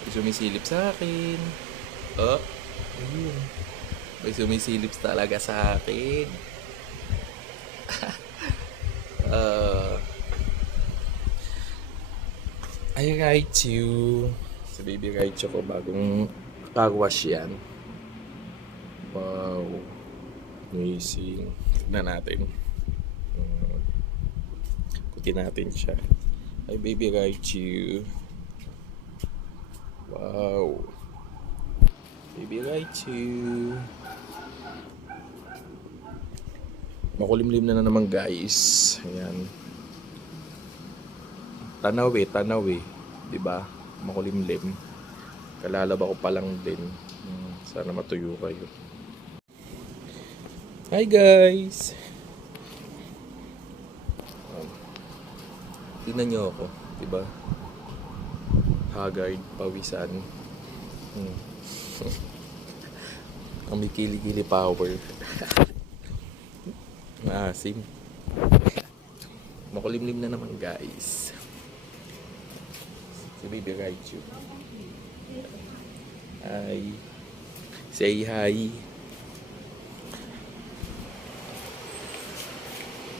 May sumisilip sa akin. Oh, ayun. May sumisilip talaga sa akin. Uh, I write you. Sa baby write ko bagong car wash yan. Wow. Amazing. Tignan natin. Kutin natin siya. Ay, baby Raichu. Wow. Baby Raichu. Makulimlim na naman guys. Ayan. Tanaw eh. Diba? Makulimlim. Kalalaba ko pa lang din. Sana matuyo kayo. Hi guys! Tingnan nyo ako, diba? Haggard, pawisan. Ang may kili-kili power. Maasim. Makulimlim na naman guys. Si Baby Raichu. Hi. Say hi.